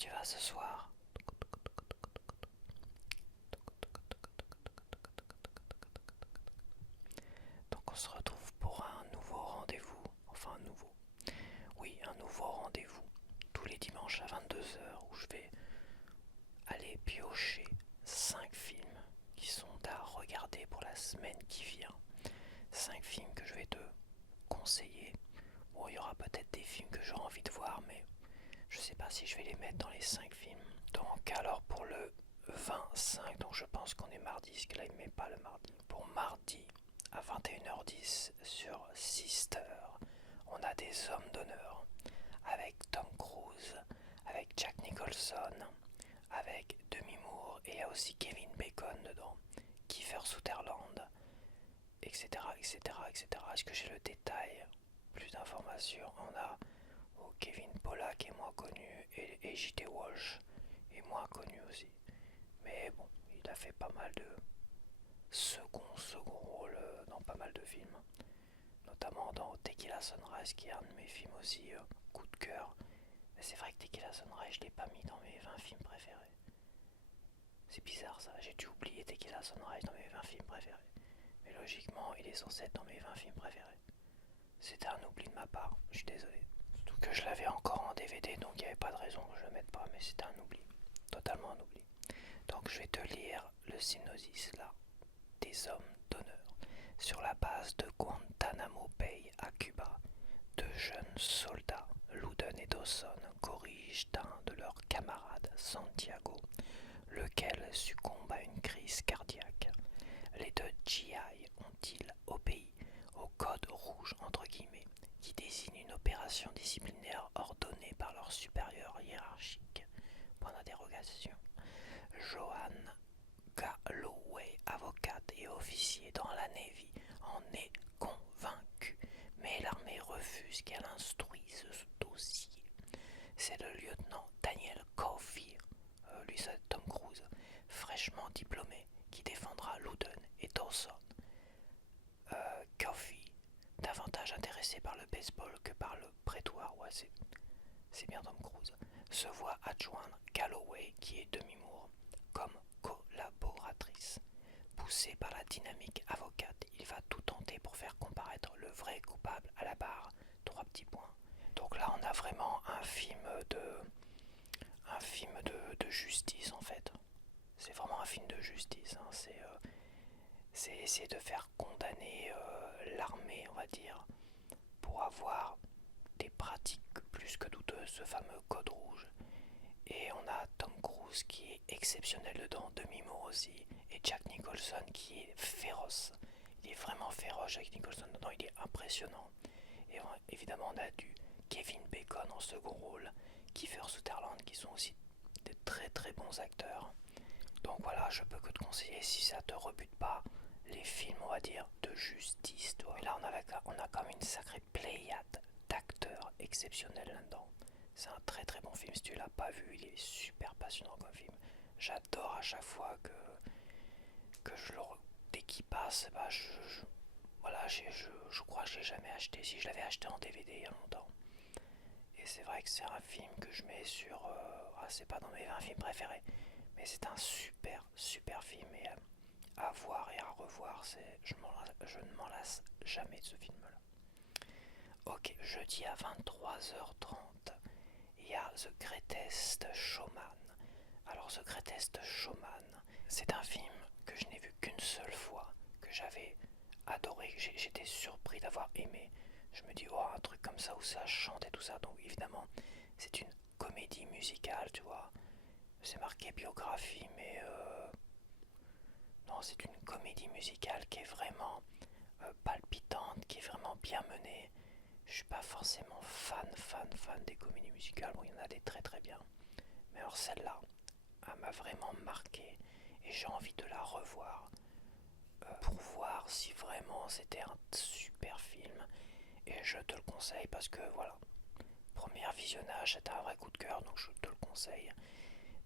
tu vas ce soir? Donc on se retrouve pour un nouveau rendez-vous, enfin un nouveau, oui un nouveau rendez-vous, tous les dimanches à 22 h où je vais aller piocher 5 films qui sont à regarder pour la semaine qui vient. 5 films que je vais te conseiller. Bon, il y aura peut-être des films que j'aurai envie de voir, mais je sais pas si je vais les mettre dans les 5 films. Donc alors pour le 25, donc je pense qu'on est mardi, parce que là il met pas le mardi. Pour mardi à 21 h 10 sur Sister, on a des hommes d'honneur avec Tom Cruise, avec Jack Nicholson, avec Demi Moore et il y a aussi Kevin Bacon dedans, Kiefer Sutherland, etc. etc. etc. Est-ce que j'ai le détail? Plus d'informations. On a Kevin Pollak est moins connu et J.T. Walsh est moins connu aussi. Mais bon, il a fait pas mal de second rôle dans pas mal de films. Notamment dans Tequila Sunrise qui est un de mes films aussi coup de cœur. Mais c'est vrai que Tequila Sunrise je l'ai pas mis dans mes 20 films préférés. C'est bizarre ça, j'ai dû oublier Tequila Sunrise dans mes 20 films préférés. Mais logiquement il est censé être dans mes 20 films préférés. C'était un oubli de ma part, je suis désolé. Surtout que je l'avais encore en DVD, donc il n'y avait pas de raison que je le mette pas, mais c'était un oubli. Totalement un oubli. Donc je vais te lire le synopsis là, des hommes d'honneur. Sur la base de Guantanamo Bay à Cuba, deux jeunes soldats, Loudon et Dawson, corrigent un de leurs camarades, Santiago, lequel succombe à une crise cardiaque. Les deux GI ont-ils obéi au code rouge entre guillemets, qui désigne une opération disciplinaire ordonnée par leur supérieur hiérarchique? Point d'interrogation. Joanne Galloway, avocate et officier dans la Navy, en est convaincue, mais l'armée refuse qu'elle instruise ce dossier. C'est le lieutenant Daniel Coffey, lui c'est Tom Cruise, fraîchement diplômé, qui défendra Loudon et Dawson. Coffey, davantage intéressé par le baseball que par le prétoire, ouais c'est bien Tom Cruise, se voit adjoindre Galloway, qui est demi-mour, comme collaboratrice. Poussé par la dynamique avocate, il va tout tenter pour faire comparaître le vrai coupable à la barre. 3 petits points. Donc là on a vraiment un film de justice en fait. C'est vraiment un film de justice, hein. C'est essayer de faire condamner l'armée, on va dire, pour avoir des pratiques plus que douteuses, ce fameux code rouge. Et on a Tom Cruise qui est exceptionnel dedans, Demi Moore aussi, et Jack Nicholson qui est féroce. Il est vraiment féroce, Jack Nicholson dedans, il est impressionnant. Et évidemment on a du Kevin Bacon en second rôle, Kiefer Sutherland qui sont aussi de très très bons acteurs. Donc voilà, je peux que te conseiller, si ça te rebute pas, les films on va dire de justice. Toi. Et là on a quand même une sacrée pléiade d'acteurs exceptionnels là-dedans. C'est un très très bon film, si tu l'as pas vu, il est super passionnant comme film. J'adore à chaque fois que dès qu'il passe, bah voilà, je crois que je l'ai jamais acheté. Si je l'avais acheté en DVD il y a longtemps. Et c'est vrai que c'est un film que je mets sur... c'est pas dans mes 20 films préférés, mais c'est un super super film et à voir et à revoir, je ne m'en lasse jamais de ce film là. Ok, jeudi à 23 h 30, il y a The Greatest Showman. Alors The Greatest Showman, c'est un film que je n'ai vu qu'une seule fois, que j'avais adoré, j'étais surpris d'avoir aimé. Je me dis, oh, un truc comme ça où ça chante et tout ça. Donc évidemment, c'est une comédie musicale, tu vois. C'est marqué biographie, mais non, c'est une comédie musicale qui est vraiment palpitante, qui est vraiment bien menée. Je suis pas forcément fan des comédies musicales. Bon, il y en a des très très bien. Mais alors celle-là, elle m'a vraiment marqué et j'ai envie de la revoir pour voir si vraiment c'était un super film. Et je te le conseille parce que voilà, premier visionnage, c'était un vrai coup de cœur, donc je te le conseille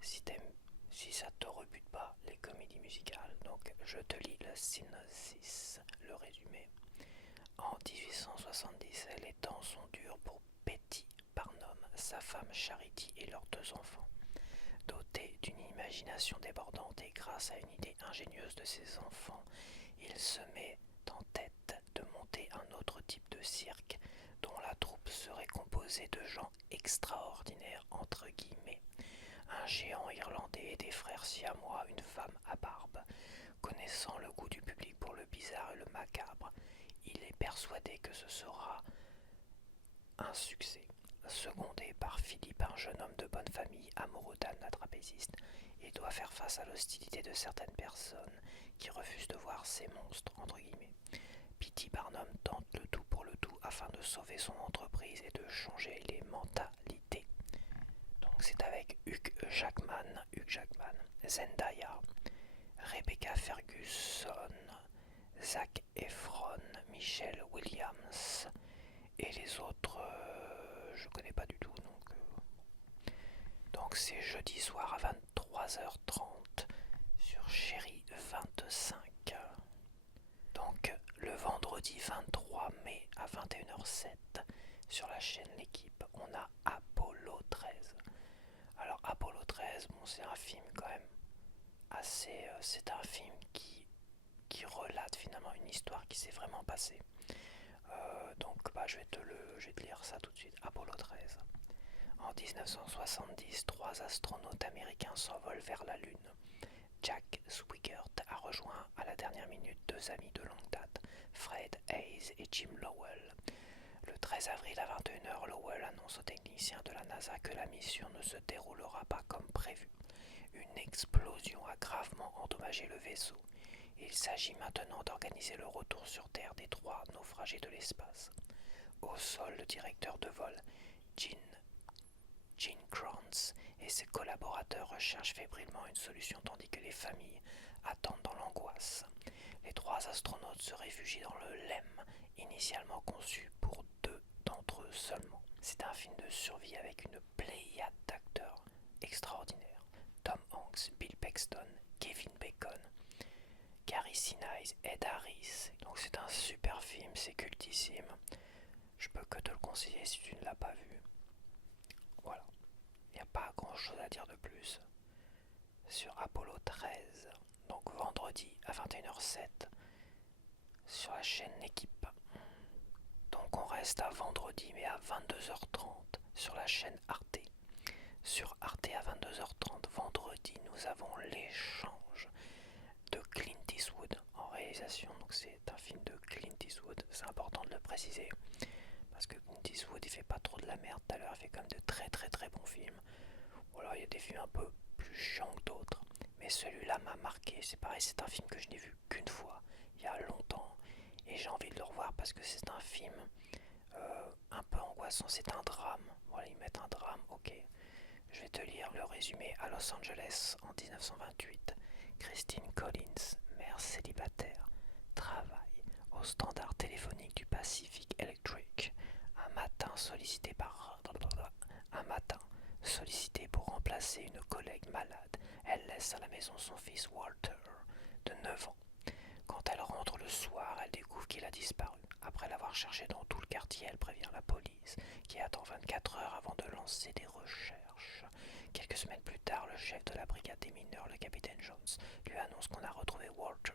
si ça te rebute pas les comédies musicales. Donc je te lis le synopsis, le résumé. En 1870, les temps sont durs pour Betty Barnum, sa femme Charity et leurs 2 enfants. Doté d'une imagination débordante et grâce à une idée ingénieuse de ses enfants, il se met en tête de monter un autre type de cirque dont la troupe serait composée de gens extraordinaires entre guillemets. Un géant irlandais et des frères siamois, une femme à barbe. Connaissant le goût du public pour le bizarre et le macabre, il est persuadé que ce sera un succès. Secondé par Philippe, un jeune homme de bonne famille, amoureux d'Anne la trapéziste, il doit faire face à l'hostilité de certaines personnes qui refusent de voir ces monstres, entre guillemets. P.T. Barnum tente le tout pour le tout afin de sauver son entreprise et de changer les mentalités. Donc c'est avec Hugh Jackman, Zendaya, Rebecca Ferguson, Zac Efron, Michelle Williams et les autres je connais pas du tout. Donc c'est jeudi soir à 23h30 sur Chérie 25. Donc le vendredi 23 mai à 21h07 sur la chaîne L'équipe, on a Apollo 13. Alors Apollo 13, bon, c'est un film quand même assez... c'est un film qui relate finalement une histoire qui s'est vraiment passée. Donc je vais te lire ça tout de suite. Apollo 13. En 1970, 3 astronautes américains s'envolent vers la Lune. Jack Swigert a rejoint à la dernière minute 2 amis de longue date, Fred Hayes et Jim Lowell. Le 13 avril à 21h, Lowell annonce aux techniciens de la NASA que la mission ne se déroulera pas comme prévu. Une explosion a gravement endommagé le vaisseau. Il s'agit maintenant d'organiser le retour sur Terre des 3 naufragés de l'espace. Au sol, le directeur de vol, Gene Kranz, et ses collaborateurs recherchent fébrilement une solution tandis que les familles attendent dans l'angoisse. Les 3 astronautes se réfugient dans le LEM, initialement conçu pour 2 d'entre eux seulement. C'est un film de survie avec une pléiade d'acteurs extraordinaires. Tom Hanks, Bill Paxton, Kevin Bacon, Gary Sinise, Ed Harris. Donc c'est un super film, c'est cultissime. Je peux que te le conseiller si tu ne l'as pas vu. Voilà. Il n'y a pas grand chose à dire de plus sur Apollo 13. Donc vendredi à 21h07 sur la chaîne L'équipe. Donc on reste à vendredi mais à 22h30 sur la chaîne Arte. Sur Arte à 22h30 vendredi, nous avons L'échange de Clint Eastwood en réalisation. Donc c'est un film de Clint Eastwood, c'est important de le préciser parce que Clint Eastwood il fait pas trop de la merde. Tout à l'heure il fait quand même de très très très bons films. Voilà, il y a des films un peu plus chiants que d'autres, mais celui-là m'a marqué. C'est pareil, c'est un film que je n'ai vu qu'une fois il y a longtemps et j'ai envie de le revoir parce que c'est un film un peu angoissant. C'est un drame. Voilà, ils mettent un drame. Ok, je vais te lire le résumé. À Los Angeles en 1928, Christine Collins, mère célibataire, travaille au standard téléphonique du Pacific Electric. Un matin sollicitée pour remplacer une collègue malade, elle laisse à la maison son fils Walter, de 9 ans. Quand elle rentre le soir, elle découvre qu'il a disparu. Après l'avoir cherché dans tout le quartier, elle prévient la police, qui attend 24 heures avant de lancer des recherches. Quelques semaines plus tard, le chef de la brigade des mineurs, le capitaine Jones, lui annonce qu'on a retrouvé Walter.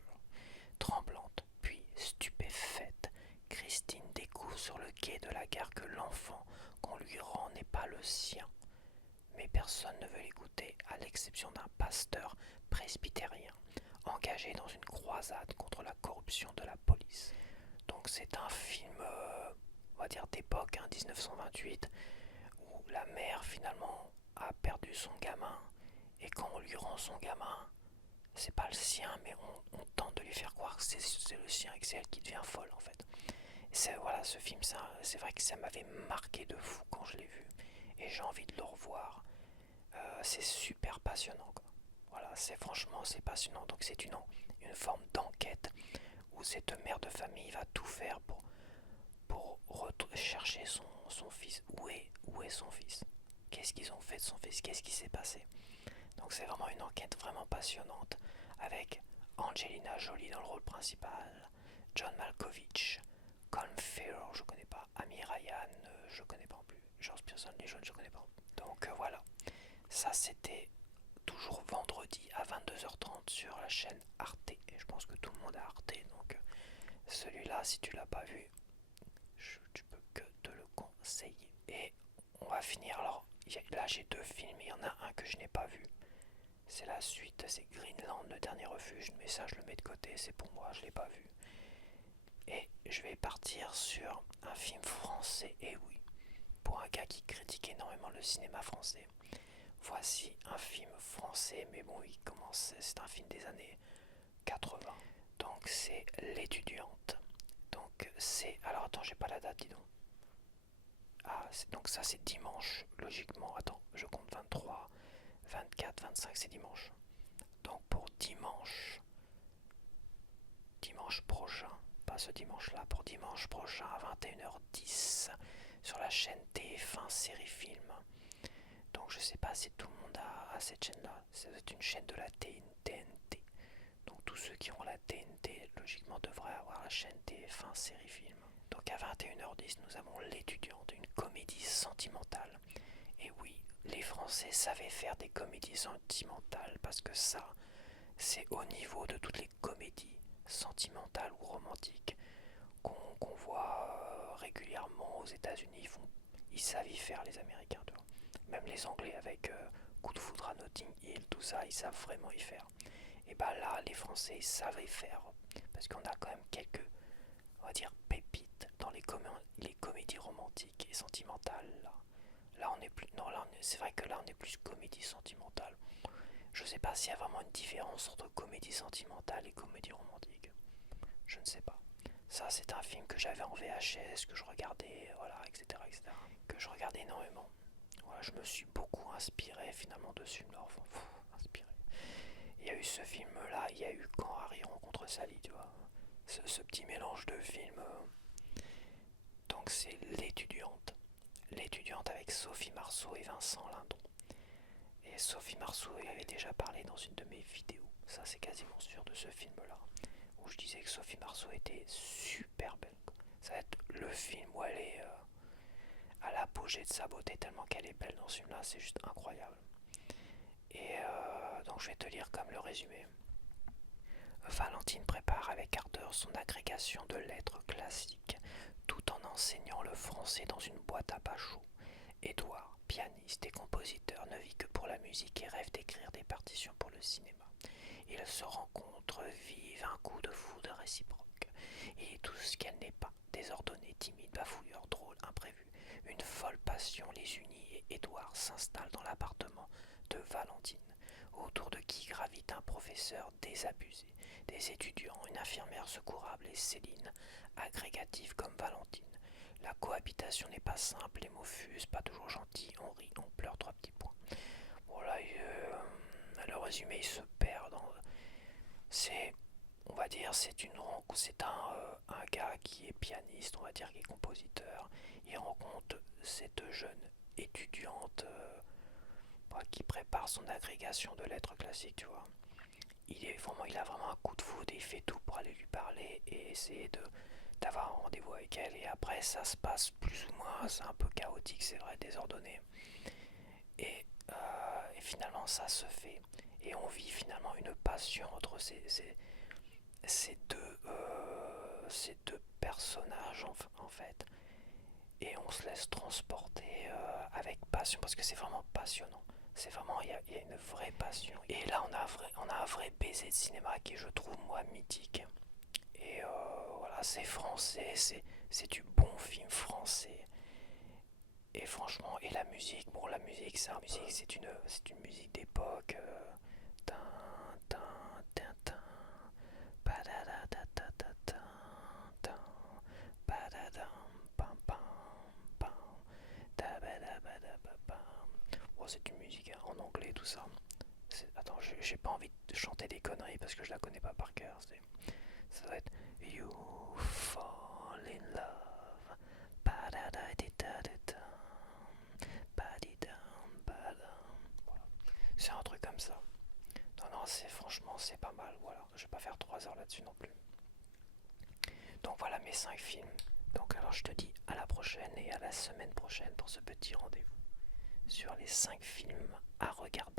Tremblante, puis stupéfaite, Christine découvre sur le quai de la gare que l'enfant qu'on lui rend n'est pas le sien. Mais personne ne veut l'écouter, à l'exception d'un pasteur presbytérien, engagé dans une croisade contre la corruption de la police. Donc c'est un film, on va dire d'époque, 1928, où la mère finalement a perdu son gamin, et quand on lui rend son gamin, c'est pas le sien, mais on tente de lui faire croire que c'est le sien et que c'est elle qui devient folle en fait. Voilà, ce film, c'est vrai que ça m'avait marqué de fou quand je l'ai vu, et j'ai envie de le revoir. C'est super passionnant, quoi. Voilà, franchement c'est passionnant. Donc c'est une forme d'enquête où cette mère de famille va tout faire pour chercher son fils. Où est son fils? Qu'est-ce qu'ils ont fait de son fils? Qu'est-ce qui s'est passé? Donc c'est vraiment une enquête vraiment passionnante avec Angelina Jolie dans le rôle principal, John Malkovich, Colm Farrell, je connais pas, Amy Ryan, je connais pas non plus, George Pearson, les jeunes, je connais pas. Donc voilà, ça c'était toujours vendredi à 22h30 sur la chaîne Arte. Et je pense que tout le monde a Arte, donc celui-là, si tu l'as pas vu, tu peux que te le conseiller. Et on va finir, alors là j'ai 2 films, il y en a un que je n'ai pas vu. C'est la suite, c'est Greenland, le dernier refuge, mais ça je le mets de côté, c'est pour moi, je l'ai pas vu. Et je vais partir sur un film français, et oui, pour un gars qui critique énormément le cinéma français. Voici un film français, mais bon, c'est un film des années 80. Donc c'est L'étudiante. Donc c'est, alors attends, j'ai pas la date, dis donc. Ah, donc ça c'est dimanche, logiquement. Attends, je compte 23, 24, 25, c'est dimanche. Donc pour dimanche prochain, pas ce dimanche-là, pour dimanche prochain à 21h10 sur la chaîne TF1 Série Film. Donc je sais pas si tout le monde a cette chaîne-là. C'est une chaîne de la TNT. Donc tous ceux qui ont la TNT, logiquement, devraient avoir la chaîne TF1 Série Film. Donc à 21h10, nous avons L'étudiante, une comédie sentimentale. Et oui, les Français savaient faire des comédies sentimentales parce que ça, c'est au niveau de toutes les comédies sentimentales ou romantiques qu'on voit régulièrement aux États-Unis. Ils savent y faire, les Américains. Même les Anglais avec Coup de foudre à Notting Hill, tout ça, ils savent vraiment y faire. Et bah là, les Français ils savent y faire parce qu'on a quand même quelques, on va dire, pépites dans les comédies romantiques et sentimentales. Là on est plus, non là c'est vrai que là on est plus comédie sentimentale. Je sais pas s'il y a vraiment une différence entre comédie sentimentale et comédie romantique. Je ne sais pas. Ça c'est un film que j'avais en VHS, que je regardais, voilà, etc., etc. Que je regardais énormément. Voilà, je me suis beaucoup inspiré finalement de ce film-là. Enfin, inspiré. Il y a eu ce film-là, il y a eu Quand Harry rencontre Sally, tu vois. Ce petit mélange de films. Donc c'est L'étudiante. L'étudiante avec Sophie Marceau et Vincent Lindon. Et Sophie Marceau y avait déjà parlé dans une de mes vidéos. Ça c'est quasiment sûr de ce film-là. Où je disais que Sophie Marceau était super belle. Ça va être le film où elle est à l'apogée de sa beauté tellement qu'elle est belle dans ce film-là. C'est juste incroyable. Et donc je vais te lire comme le résumé. Valentine prépare avec ardeur son agrégation de lettres classiques, tout en enseignant le français dans une boîte à bachot. Édouard, pianiste et compositeur, ne vit que pour la musique et rêve d'écrire des partitions pour le cinéma. Ils se rencontrent, vivent un coup de foudre réciproque. Il est tout ce qu'elle n'est pas, désordonné, timide, bafouilleur, drôle, imprévu. Une folle passion les unit et Édouard s'installe dans l'appartement de Valentine, autour de qui gravite un professeur désabusé, des étudiants, une infirmière secourable et Céline, agrégative comme Valentine. La cohabitation n'est pas simple, les mots fusent, pas toujours gentils, on rit, on pleure, 3 petits points. Bon là, le résumé il se perd dans... C'est, on va dire, c'est un gars qui est pianiste, on va dire, qui est compositeur. Il rencontre cette jeune étudiante qui prépare son agrégation de lettres classiques, tu vois. Il a vraiment un coup de foudre et il fait tout pour aller lui parler et essayer d'avoir un rendez-vous avec elle. Et après, ça se passe plus ou moins, c'est un peu chaotique, c'est vrai, désordonné. Et finalement, ça se fait. Et on vit finalement une passion entre ces deux personnages, en fait. Et on se laisse transporter avec passion, parce que c'est vraiment passionnant. C'est vraiment, il y a une vraie passion. Et là, on a un vrai baiser de cinéma qui, je trouve, moi, mythique. Et voilà, c'est français, c'est du bon film français. Et franchement, et la musique, bon, la musique, c'est une musique d'époque. Tin, tin, tin, tin, padadadadadadin, tin, padadam, pam, pam, pam, tabadabadababam. Bon, c'est une musique en anglais, tout ça. Attends, j'ai pas envie de chanter des conneries parce que je la connais pas par cœur. Ça doit être You fall in love. Voilà. C'est un truc comme ça. Non, non, franchement, c'est pas mal. Voilà, je vais pas faire 3 heures là-dessus non plus. Donc voilà mes 5 films. Donc alors je te dis à la prochaine et à la semaine prochaine pour ce petit rendez-vous sur les 5 films à regarder.